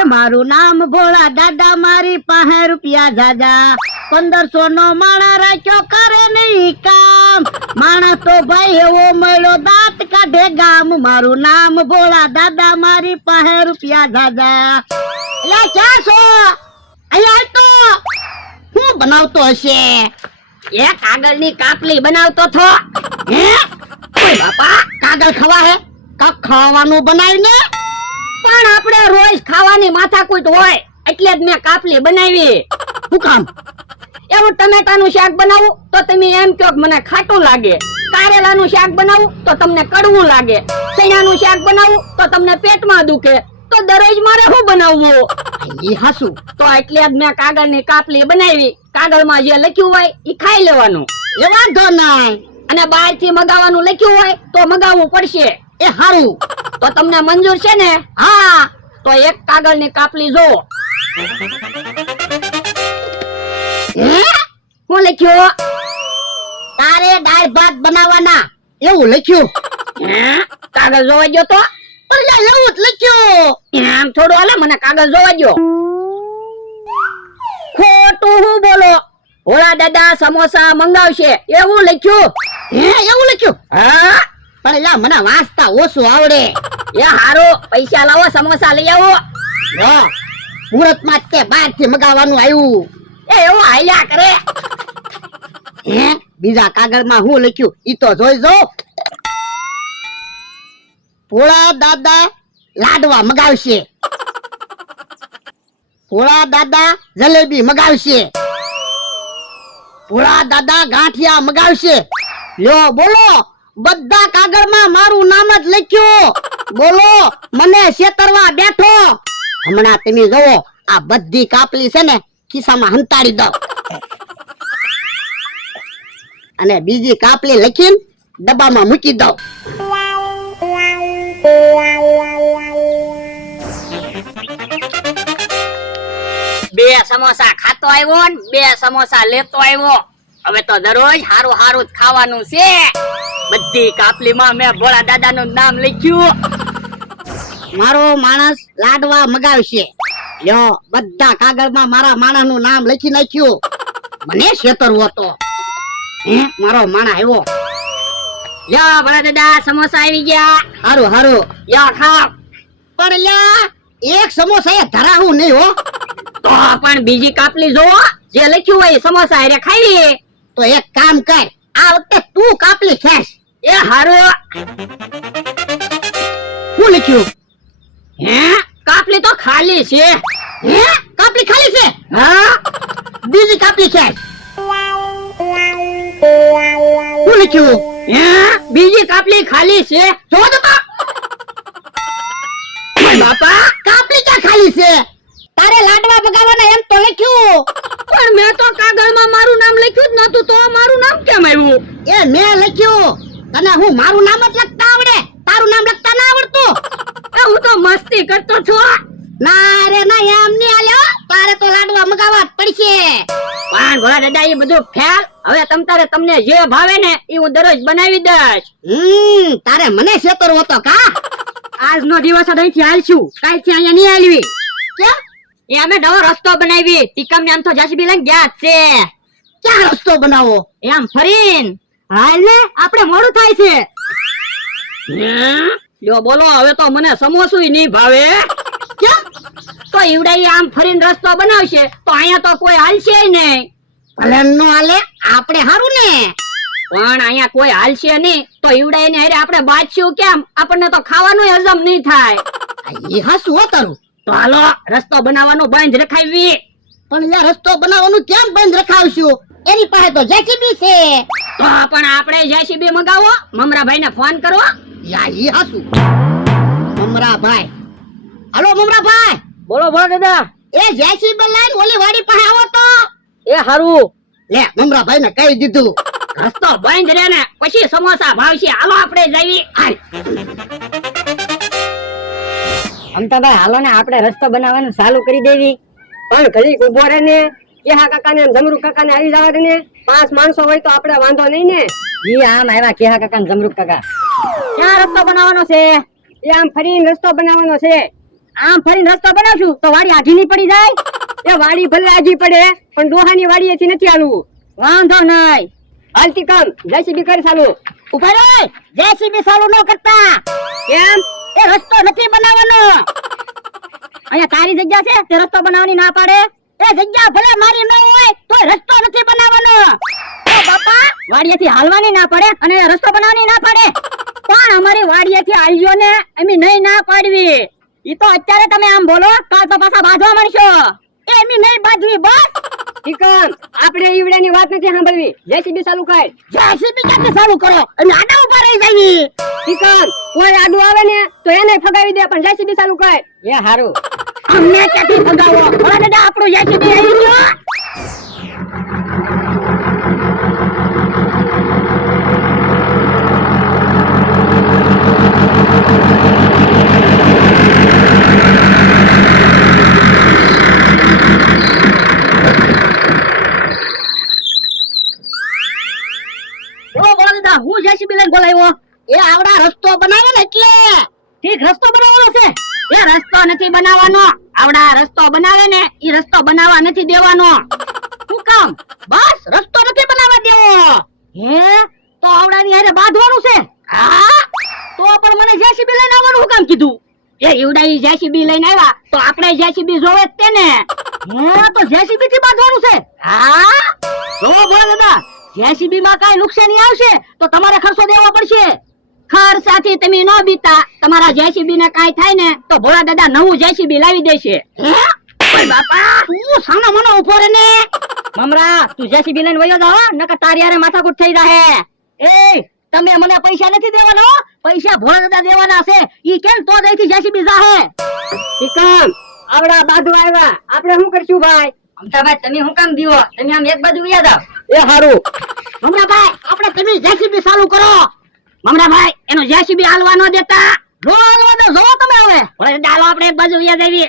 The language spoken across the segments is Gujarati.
એ મારું નામ ભોળા દાદા, મારી પાસે રૂપિયા જાજા, 1500 નો માણા રાખ્યો કરે નહીં કામ, માણસ તો ભાઈ એવો મળ્યો દાંત કાઢે ગામ, મારું નામ ભોળા દાદા, મારી પાસે રૂપિયા જાજા. એટલે ક્યાં છો? અહીંયા તો શું બનાવતો હશે? એ કાગળની કાપલી બનાવતો છો. હે ઓય બાપા, કાગળ ખવા હે? કાક ખાવાનું બનાવીને. પણ આપણે રોજ ખાવાની માથાકૂટ હોય એટલે જ મેં કાપલી બનાવી. શું કામ? એવું ટમેટાનું શાક બનાવું તો તમે એમ કહો કે મને ખાટું લાગે, કારેલાનું શાક બનાવું તો તમને કડવું લાગે, ચણાનું શાક બનાવું તો તમને પેટમાં દુખે, તો દરરોજ મારે શું બનાવવું? ઈ હાસુ. તો એટલે જ મેં કાગળની કાપલી બનાવી. કાગળમાં જે લખ્યું હોય એ ખાઈ લેવાનું, એ વાંધો નહીં. અને બહારથી મગાવવાનું લખ્યું હોય તો મગાવવું પડશે. એ હારું. તો તમને મંજૂર છે ને? હા. તો એક કાગળની કાપલી જો. શું લખ્યું? તારે દાળ ભાત બનાવવાના એવું લખ્યું. કાગળ જોવા ગયો તો? પણ યાર એવું જ લખ્યું. એમ થોડું હાલે, મને કાગળ જોવા ગયો. ખોટું હું બોલો? ભોળા દાદા સમોસા મંગાવશે એવું લખ્યું. હે એવું લખ્યું? હા. પણ યાર મને વાંચતા ઓછું આવડે. એ હારું, પૈસા લાવો, સમોસા લઈ આવો. જો મુહૂર્તમાં જ તે બહારથી મગાવવાનું આવ્યું. એ એવું હાલ્યા કરે. હે બીજા કાગળમાં શું લખ્યું ઈ તો જોઈ જો. ભોળા દાદા લાડવા મગાવશે, ભોળા દાદા જલેબી મગાવશે, ભોળા દાદા ગાંઠિયા મગાવશે. લ્યો બોલો, બધા કાગળમાં મારું નામ જ લખ્યું. બોલો, મને છેતરવા બેઠો. હમણાં તમે જોવો, આ બધી કાપલી છે ને ખિસ્સામાં હંતાડી દો, અને બીજી કાપલી લખીને ડબ્બામાં મૂકી દો. બે સમોસા ખાતો આવ્યો ને 2 સમોસા લેતો આવ્યો. હવે તો દરરોજ હારું હારું જ ખાવાનું છે. બધી કાપલીમાં મેં ભોળા દાદાનું નામ લખ્યું. મારો માણસ લાડવા મગાવશે. લ્યો બધા કાગળમાં મારા માણસનું નામ લખી નાખ્યું. મને છેતરવો હતો. હે મારો માણસ આવ્યો. લ્યો ભોળા દાદા, સમોસા આવી ગયા. હારું હારું. લ્યો ખાવ. પણ લ્યા એક સમોસા એ ધરાવું નહીં હો. તો પણ બીજી કાપલી જોવો, જે લખ્યું હોય એ સમોસા હારે ખાઈ. તો એક કામ કર, આ વખતે તું કાપલી ખેંચ. એ હારું. શું લખ્યું? હે કાપલી તો ખાલી છે. હે કાપલી ખાલી છે? હા. બીજી કાપલી ખેંચ. શું લખ્યું? હે બીજી કાપલી ખાલી છે. જોવો તો કા. બાપા, કાપલી ક્યાં ખાલી છે? તારે લાડવા મગાવવાના એમ તો લખ્યું. પણ મેં તો કાગળમાં મારું નામ લખ્યું જ નતું, તો મારું નામ કેમ આવ્યું? એ મેં લખ્યું. તને હું મારું નામ જ લખતા આવડે, તારું નામ લખતા ના આવડતું? એ હું તો મસ્તી કરતો છું. ના રે ના, એમ નહીં હાલ્યો. તારે તો લાડવા મગાવવા જ પડશે. પણ ભોળા દાદા એ બધું ફેલ. હવે તમને જે ભાવે ને એ હું દરરોજ બનાવી દઈશ. તારે મને છેતરવો હતો કા? આજનો દિવસ અહીંથી હાલશું, કાલથી અહીંયા નહીં હાલવી. કેમ? એ અમે નવો રસ્તો બનાવી. ટીકમ ને આમ તો જેસીબી લઈને ગયા જ છે. ક્યાં રસ્તો બનાવો? એમ ફરીન હાલ ને, આપણે મોડું થાય છે. લ્યો બોલો, હવે તો મને સમોસું નહીં ભાવે. કેમ? તો ઈવડાઈ આમ ફરીને રસ્તો બનાવશે તો અહીંયા તો કોઈ હાલશે નહીં. ભલે નો હાલે, આપણે હારું ને. પણ અહીંયા કોઈ હાલશે નહીં તો ઈવડાઈ ને હારે આપણે બાજશું કેમ? આપણને તો ખાવાનું હજમ નહીં થાય. એ હાસું હો તારું. તો હાલો રસ્તો બનાવવાનું બંધ રખાવી. પણ યાર રસ્તો બનાવવાનું કેમ બંધ રખાવશું? એની પાસે તો જેસીબી છે. તો પણ આપણે જેસીબી મંગાવો, મમરાભાઈ ને ફોન કરો. યા ઈ હાસું. મમરાભાઈ, હાલો મમરાભાઈ. બોલો બોલો દાદા. એ જેસીબી લઈને ઓલી વાડી પાસે આવો તો. એ હારું. લે મમરાભાઈ ને કહી દીધું. રસ્તો બંધ રહે ને પછી સમોસા ભાવશે. હાલો આપણે જઈએ. અમતાભાઈ હાલો ને, આપણે રસ્તો બનાવવાનું ચાલુ કરી દેવી. પણ ઘડીક ઉભો રહે ને, કેહા કાકા ને જમરૂ કાકા ને આવી જવા દે ને. 5 માણસો હોય તો આપણે વાંધો નહીં ને. ઈ આમ આવ્યા કેહા કાકા ને જમરૂક કાકા. ક્યાં રસ્તો બનાવવાનો છે? એ આમ ફરીને રસ્તો બનાવવાનો છે. આમ ફરીને રસ્તો બનાવશું તો વાડી આઘી નહીં પડી જાય. એ વાડી ભલે આજી પડે પણ ડોહાની વાડીએથી નથી હાલવું. વાંધો નહીં. હાલતી કામ જેસીબી કરી ચાલુ. ઉભા રહો, જેસીબી ચાલુ ન કરતા. કેમ? એ રસ્તો નથી બનાવવાનો. અહીંયા તારી જગ્યા છે તે રસ્તો બનાવવાની ના પાડે. એ જગ્યા ભલે મારી ન હોય તોય રસ્તો નથી બનાવવાનો. ઓ બાપા, વાડીએથી હાલવાની ના પડે અને રસ્તો બનાવવાની ના પાડે. પણ અમારી વાડીએથી હાલજો ને, અમે નહીં ના પાડવી. ઈ તો અત્યારે તમે આમ બોલો, કાલ તો પાછા બાંધવા મળશો. એમી નહીં બાજવી બસ. ઠીકમ આપણે ઈવડાની વાત નથી સાંભળવી. જેસીબી ચાલુ કર. જેસીબી ક્યાંથી ચાલુ કરો? અમે આડા ઉભા રહી જઈએ. ઠીકમ કોઈ આડું આવે ને તો એને ફગાવી દે પણ જેસીબી ચાલુ કર. એ હારું. અમને ક્યાંથી ભગાવો? ભલા દાદા આપણું જેસીબી આવી ગયો. હું જેસીબી લઈને બોલાવ્યો. એ આવડા રસ્તો બનાવે ને એટલે ઠીક, રસ્તો બનાવવાનો છે. એ રસ્તો નથી બનાવવાનો. આવડા રસ્તો બનાવે ને ઈ રસ્તો બનાવવા નથી દેવાનો. શું કામ? બસ રસ્તો નથી બનાવવા દેવો. હે, તો આવડાની હારે બાંધવાનું છે. હા, તો પણ મને જેસીબી લઈને આવવાનું હું કામ કીધું? એ ઈવડાઈ જેસીબી લઈને આવ્યા તો આપણે જેસીબી જોવે જ તેને. હે, તો જેસીબી થી બાંધવાનું છે. હા, જો બોલ દાદા, જેસીબી માં કાઈ નુકસાની આવશે તો તમારે ખર્ચો દેવો પડશે. ખર્ચાથી તમે ન બીતા, તમારા જેસીબી ને કાઈ થાય ને તો ભોળા દાદા નવું જેસીબી લાવી દેશે. હે ઓય બાપા, તું સાનો મનો ઉભો રે ને. મમરા, તું જેસીબી લઈને વયો જા, નકર તારી હારે માથાકૂટ થઈ જાહે. એ તમે મને પૈસા નથી દેવાનો, પૈસા ભોળા દાદા દેવાના છે. ઈ કેમ તો દઈથી જેસીબી જાહે. ઠીકમ આવડા બાજુ આવ્યા આપણે શું કરશું ભાઈ? અમતાભાઈ, તમે હું કામ દીવો? તમે આમ એક બાજુ વયા જાવ. એ હારું. મમરાભાઈ, આપણે તમે જેસીબી ચાલુ કરો. મમરાભાઈ, એનો જેસીબી હાલવા ન દેતા. નો હાલવા દો, જોવો તમે હવે. ભોળા દાદા, હાલો આપણે એક બાજુ વયા જઈએ.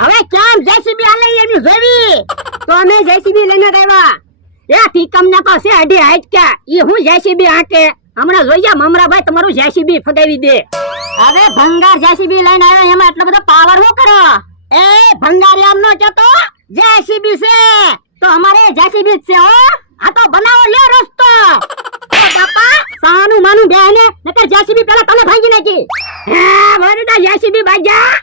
હવે કેમ જેસીબી હાલે એમ જોવી. તો અમે જેસીબી લઈને આવ્યા. એ ઠીકમ ને તો છે અઢી હાઈટ ક્યાં, ઈ હું જેસીબી હાકે. હમણાં જોઈએ મમરાભાઈ તમારું જેસીબી ફગાવી દે. હવે ભંગાર જેસીબી લઈને આવ્યા, એમાં એટલો બધો પાવર શું કરો? એ ભંગાર એમ નો કહેતો, જેસીબી છે તો અમારે જેસીબી જ છે હો. આ તો બનાવો લે રસ્તો. ઓ બાપા, સાનું માનું બેહને, નકર જેસીબી પેલા તને ભાંગી નાખી. હે વરદા, જેસીબી ભાગ્યા.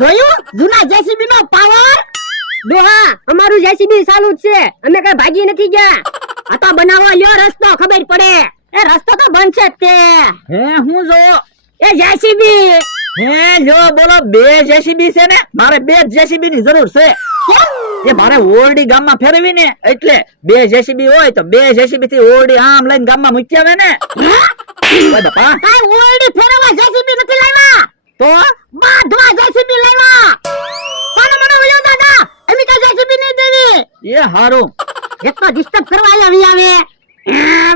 જોયું જૂના જેસીબી નો પાવર. ડોહા અમારું જેસીબી ચાલુ જ છે, અમે કઈ ભાગી નથી ગયા. આ તો બનાવવા લ્યો રસ્તો, ખબર પડે. એ રસ્તો તો બનશે જ તે. હે હું જો એ જેસીબી. હે લ્યો બોલો, બે જેસીબી છે ને? મારે બે જેસીબી ની જરૂર છે. એ મારે ઓરડી ગામમાં ફેરવી ને, એટલે બે જેસીબી હોય તો બે જેસીબી થી ઓરડી આમ લઈને ગામમાં મૂકી આવે ને. ઓય બાપા, કાઈ ઓરડી ફેરવા જેસીબી નથી લાવ્યા, તો બાંધવા જેસીબી લાવ્યા. સાનો મનો વયો દાદા, એમ કઈ જેસીબી નહીં દેવી. એ હારું. એક તો ડિસ્ટર્બ કરવા આવી આવે.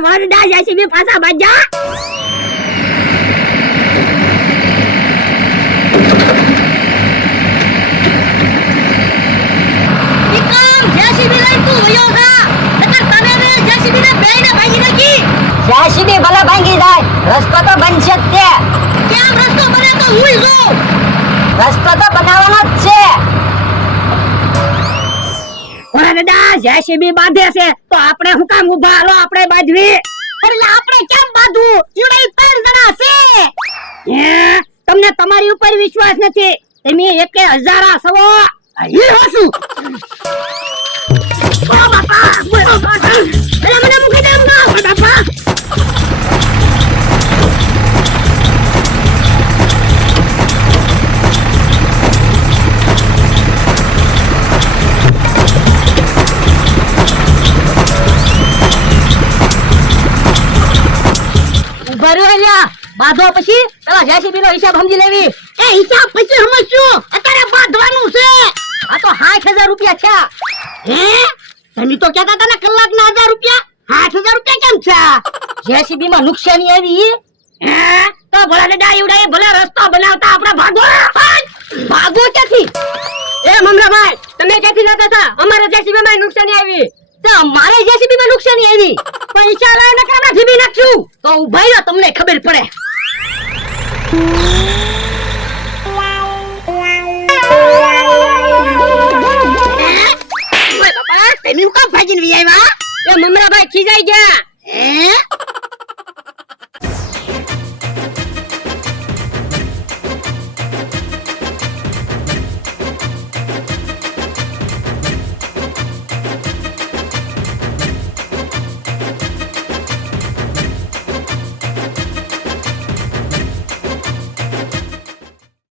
વરદા, જેસીબી પાછા ભાગ્યા. જેસીબી લઈને તું વયો જા, નકર તને ને જેસીબી ને બેયને ભાગી નાખી. જેસીબી ભલે ભાંગી જાય, રસ્તો તો બનશે જ તે. કેમ રસ્તો બને તો હુંય જો. રસ્તો તો બનાવવાનો જ છે. દાદા જેસીબી બાંધે છે તો આપણે શું કામ ઊભા? હાલો આપણે બાંધવી. એટલે આપણે કેમ બાંધવું? ઈવડે 3 જણા છે. હે? તમને તમારી ઉપર વિશ્વાસ નથી? તમે એકે હજારા સવો. એ હસું. ઓ બાપા, અરે મને મૂકી દે એમનો. ઓ બાપા. ઉભા રહ્યો લ્યા. બાંધો પછી પેલા જેસીબી નો હિસાબ સમજી લેવી. એ હિસાબ પછી સમજશું. અત્યારે બાંધવાનું છે. આ તો 6000 રૂપિયા થયા. હે? તમે તો કહેતા હતા ને કલાકના 1000 રૂપિયા. 8000 રૂપિયા કેમ છે? જેસીબી માં નુકસાની આવી. હે? તો ભલા દાદા ઈવડે ભલે રસ્તો બનાવતા આપણે ભાગો. ભાગો ક્યાંથી? એ મમરાભાઈ, તમે ક્યાંથી જતા હતા? અમારે જેસીબી માં નુકસાની આવી. તો મારે જેસીબી માં નુકસાની આવી. પૈસા લઈને કાના જીબી નાખશું. તો ઉભા રહ્યો, તમને ખબર પડે. ઓય બાપા, તમે હું કામ ભાગીને વી આવ્યા? એ મમરાભાઈ ખીજાઈ ગયા.